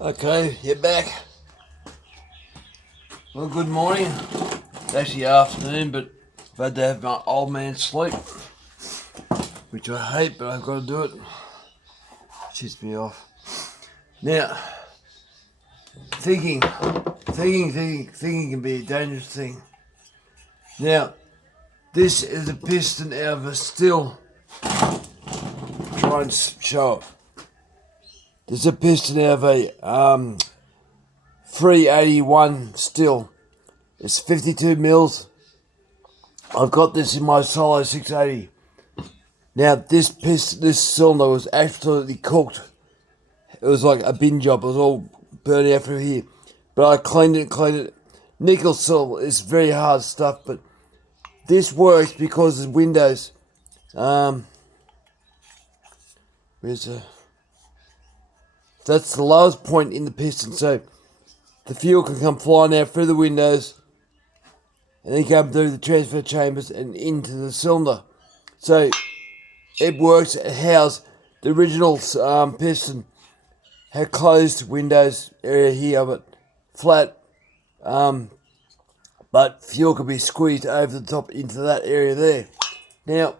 Okay, you're back. Well, good morning. It's actually afternoon, but I've had to have my old man sleep, which I hate, but I've got to do it. Shits me off. Now, thinking can be a dangerous thing. Now, this is a piston out of a still. Try and show it. This is a piston out of a 381 still. It's 52 mils. I've got this in my Solo 680. Now this cylinder was absolutely cooked. It was like a bin job. It was all burning out through here. But I cleaned it. Nickel silver is very hard stuff, but this works because of windows. That's the lowest point in the piston, so the fuel can come flying out through the windows and then come through the transfer chambers and into the cylinder. So it works. It houses the original piston had closed windows area here, but flat. But fuel could be squeezed over the top into that area there. Now,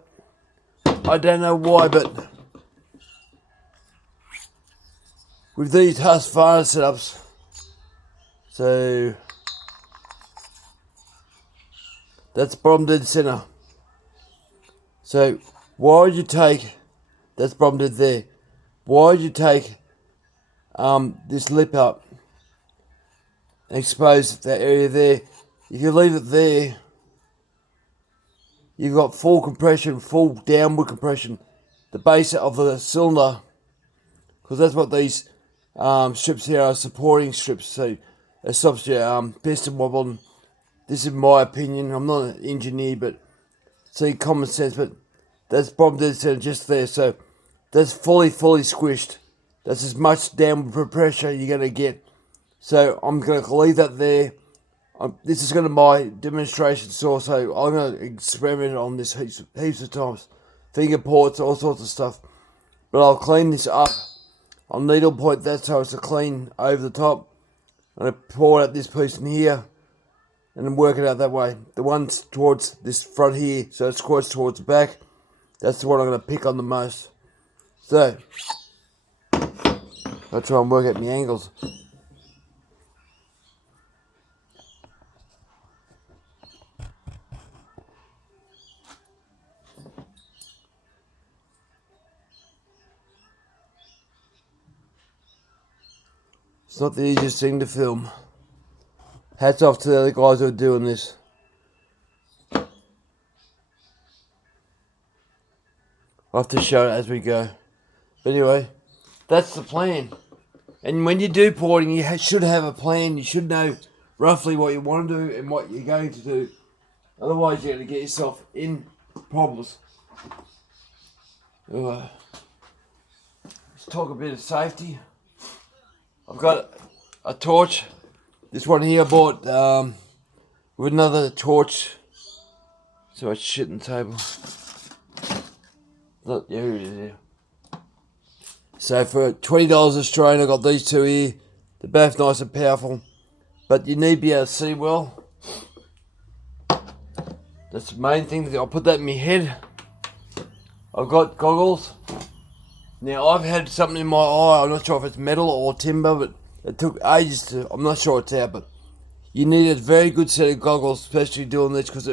I don't know why, but with these Husqvarna setups, so that's bottom dead center. So why would you take, that's bottom dead there, why would you take this lip up and expose that area there? If you leave it there, you've got full compression, full downward compression, the base of the cylinder, because that's what these strips here are, supporting strips, so it stops your piston wobbling. This is my opinion. I'm not an engineer, but see, common sense. But that's bottom dead center just there, so that's fully squished. That's as much downward pressure you're gonna get. So I'm gonna leave that there. This is gonna be my demonstration saw, so I'm gonna experiment on this heaps of times. Finger ports, all sorts of stuff. But I'll clean this up. I'll needle point that so it's a clean over the top. I'm gonna pour out this piece in here and then work it out that way. The ones towards this front here, so it squirts towards the back, that's the one I'm gonna pick on the most. So I'll try and work out my angles. It's not the easiest thing to film. Hats off to the other guys who are doing this. I'll have to show it as we go. But anyway, that's the plan. And when you do porting, you should have a plan. You should know roughly what you want to do and what you're going to do. Otherwise, you're going to get yourself in problems. Let's talk a bit of safety. I've got a torch. This one here I bought with another torch. So much shit on the table. Look, yeah, here it is here. So for $20 Australian, I got these two here. They're both nice and powerful, but you need to be able to see well. That's the main thing. I'll put that in my head. I've got goggles. Now I've had something in my eye. I'm not sure if it's metal or timber, but it took ages to. I'm not sure it's out, but you need a very good set of goggles, especially doing this, because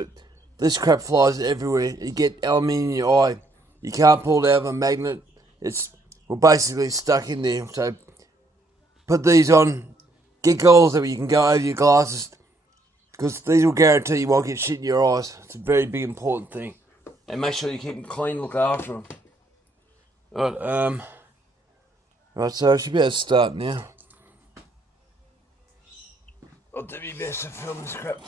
this crap flies everywhere. You get aluminium in your eye. You can't pull it out of a magnet. We're basically stuck in there. So put these on. Get goggles that you can go over your glasses, because these will guarantee you won't get shit in your eyes. It's a very big important thing. And make sure you keep them clean. Look after them. Right, so I should be able to start now. I'll do my best to film this crap.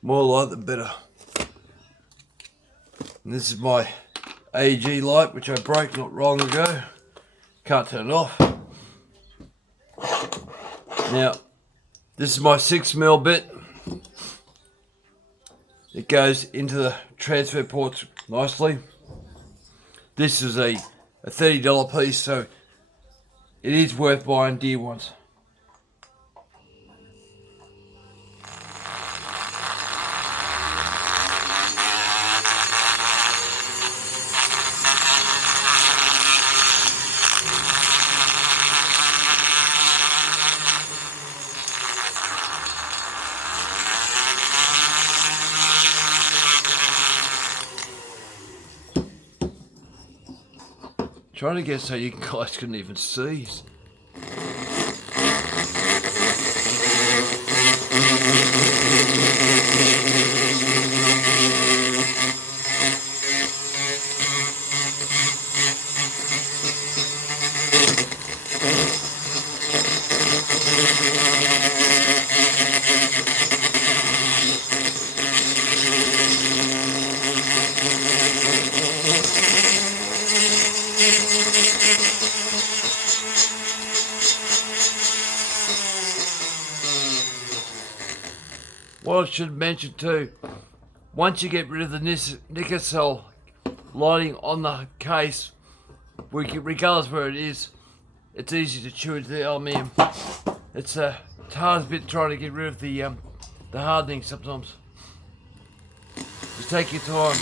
More light the better. And this is my AEG light, which I broke not long ago. Can't turn it off. Now, this is my 6mm bit. It goes into the transfer ports nicely. This is a $30 piece, so it is worth buying dear ones. Trying to get so you guys couldn't even see. What I should mention too, once you get rid of the Nicocel lining on the case, regardless where it is, it's easy to chew into the aluminium. It's hard a bit trying to get rid of the hardening sometimes. Just take your time.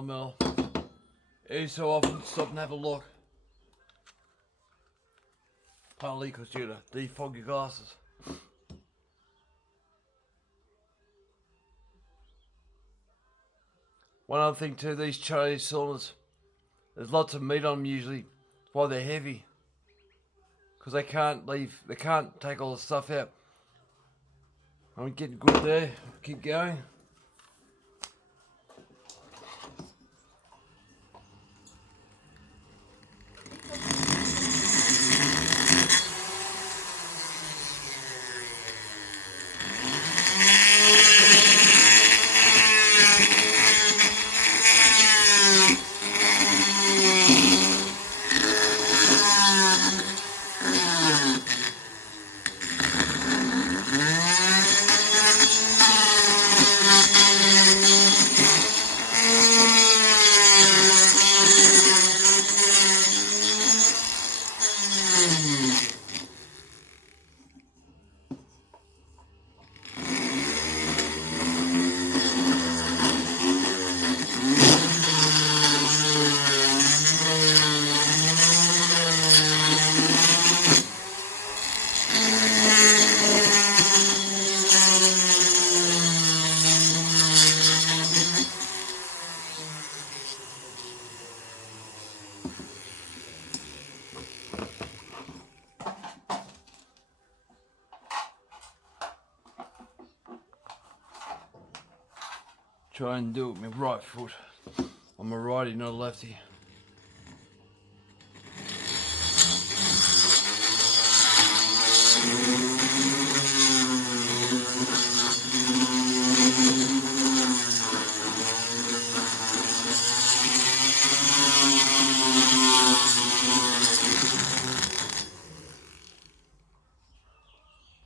Metal. Every so often, stop and have a look. Partly because you gotta defog your glasses. One other thing too, these Chinese cylinders, there's lots of meat on them usually. That's why they're heavy. Because they can't take all the stuff out. I'm getting good there. Keep going. Try and do it with my right foot. I'm a righty, not a lefty.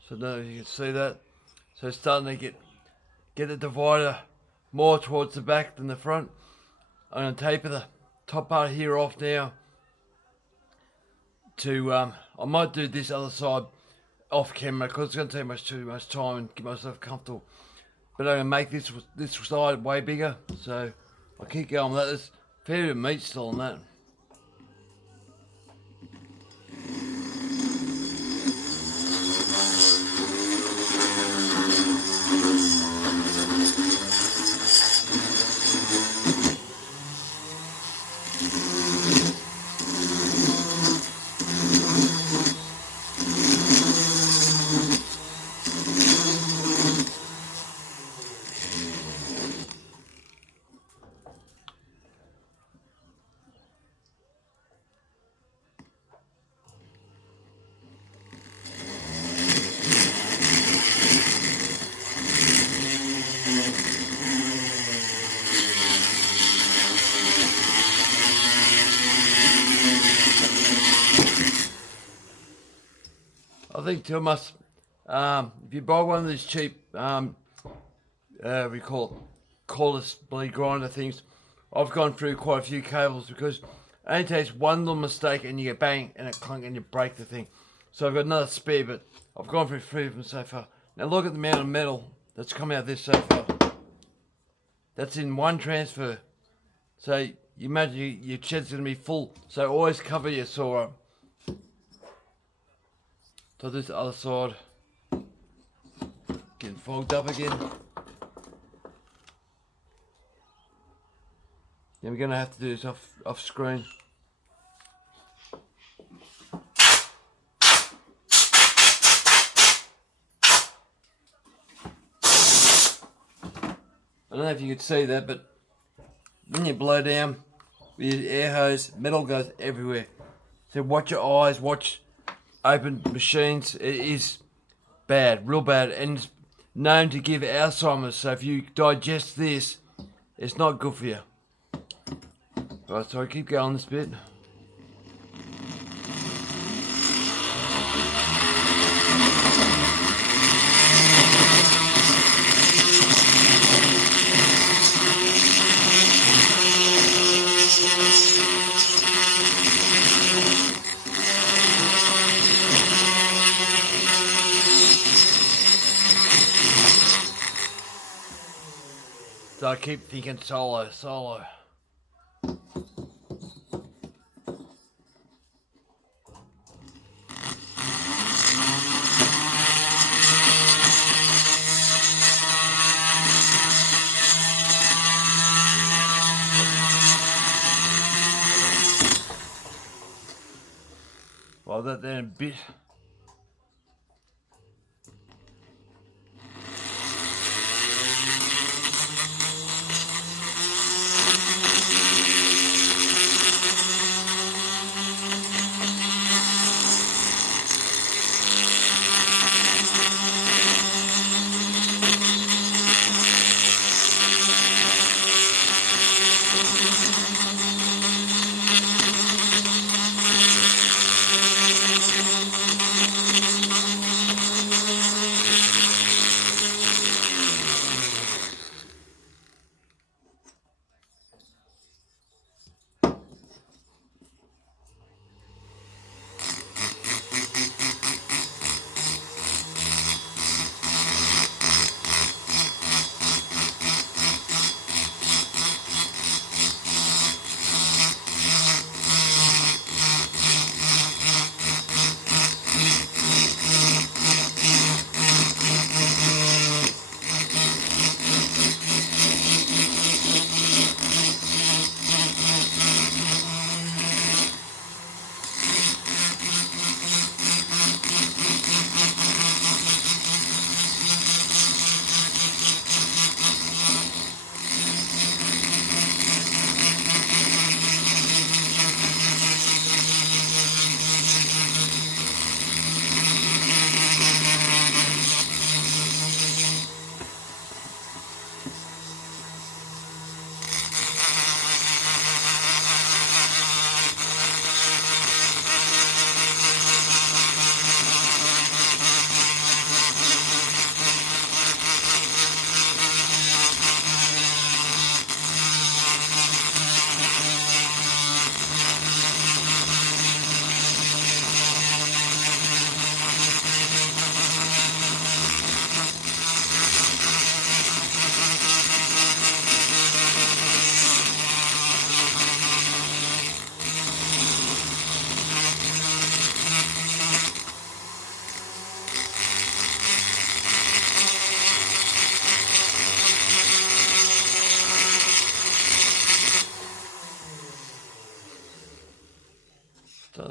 So now you can see that. So it's starting to get get the divider more towards the back than the front. I'm going to taper the top part here off now. I might do this other side off camera because it's going to take too much time and get myself comfortable. But I'm going to make this side way bigger, so I'll keep going with that. There's a fair bit of meat still on that. I think too much. If you buy one of these cheap, we call it cordless blade grinder things, I've gone through quite a few cables because it only takes one little mistake and you get bang and it clunk and you break the thing. So I've got another spare, but I've gone through 3 of them so far. Now look at the amount of metal that's come out of this so far. That's in one transfer. So you imagine your shed's going to be full. So always cover your saw up. So this other side, getting fogged up again. Then we're going to have to do this off screen. I don't know if you could see that, but when you blow down with your air hose, metal goes everywhere. So watch your eyes, watch open machines. It is bad, real bad, and it's known to give Alzheimer's. So if you digest this, it's not good for you. Right, so I keep going this bit. So I keep thinking solo. Well, that then a bit.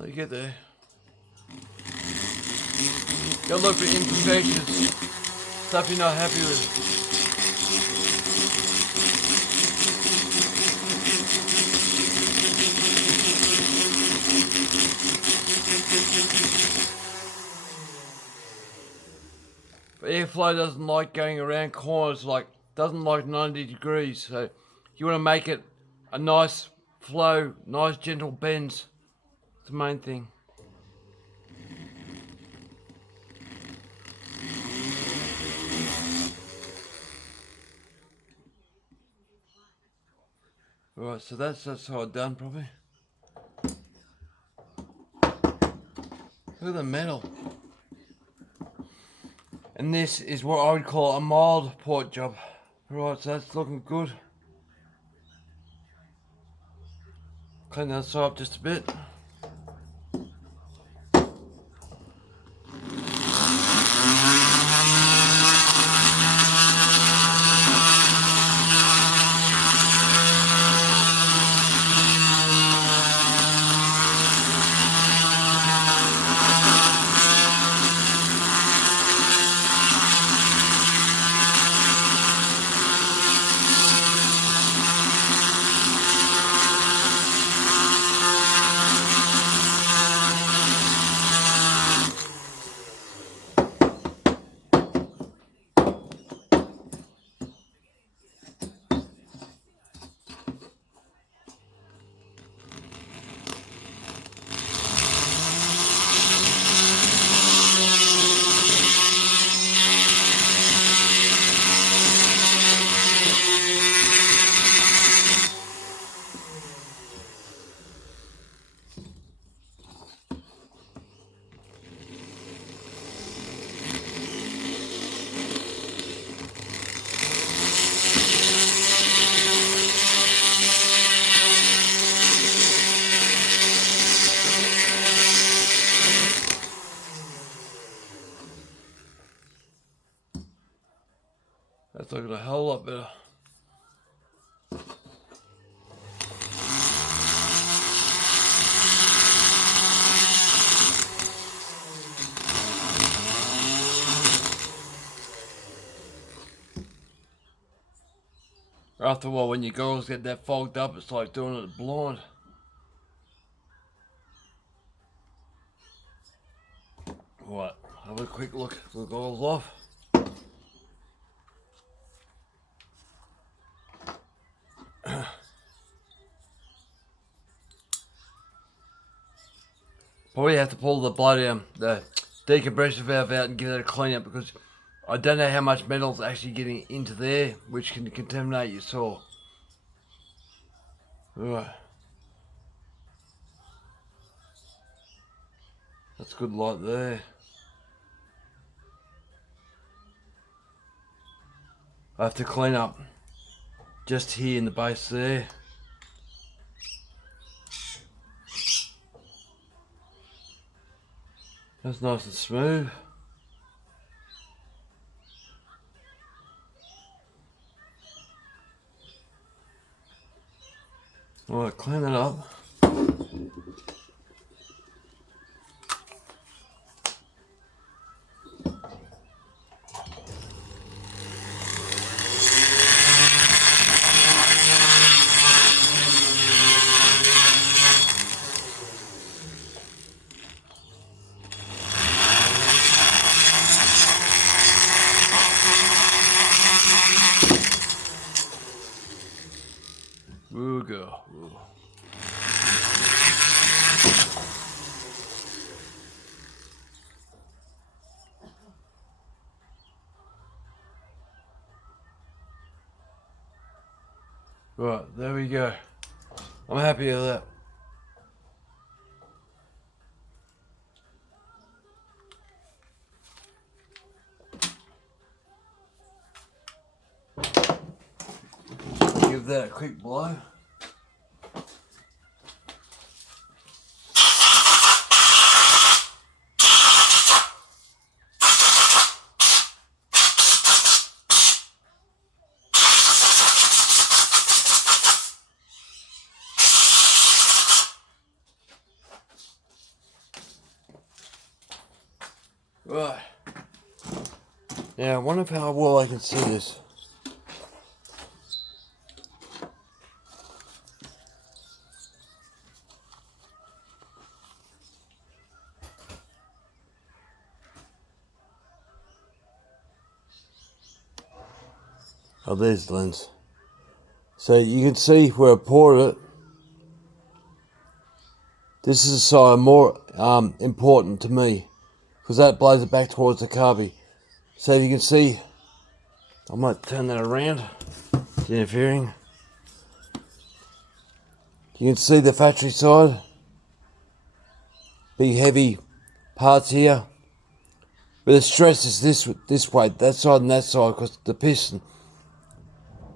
Well, you get there. Gotta look for imperfections, stuff you're not happy with. But airflow doesn't like going around corners, doesn't like 90 degrees, so you want to make it a nice flow, nice gentle bends. It's the main thing. Alright, so that's how I've done probably. Look at the metal. And this is what I would call a mild port job. Right, so that's looking good. Clean that side up just a bit. That's looking a whole lot better. After a while, when your goggles get that fogged up, it's like doing it blind. Right, have a quick look at the goggles off. Probably have to pull the the decompression valve out and give it a clean up, because I don't know how much metal's actually getting into there, which can contaminate your saw. Right. That's good light there. I have to clean up just here in the base there. That's nice and smooth. Alright, clean that up. Ooh, go. Ooh. Right, there we go. I'm happy with that. Give that a quick blow. Right. Now, I wonder how well I can see this. Oh, there's the lens. So you can see where I poured it. This is a side more important to me because that blows it back towards the carby. So you can see, I might turn that around, it's interfering. You can see the factory side, big heavy parts here. But the stress is this way, that side and that side, because the piston.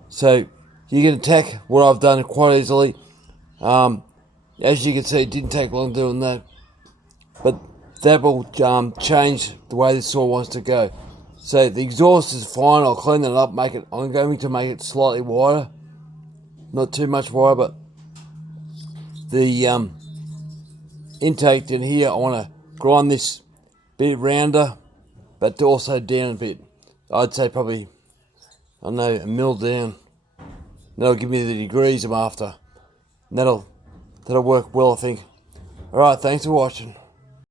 So you can attack what I've done quite easily. As you can see, it didn't take long doing that. But that will change the way this saw wants to go. So the exhaust is fine. I'll clean it up. I'm going to make it slightly wider, not too much wider. But the intake in here, I want to grind this bit rounder, but also down a bit. I'd say probably, I don't know, a mil down. That'll give me the degrees I'm after. And that'll work well, I think. Alright, thanks for watching.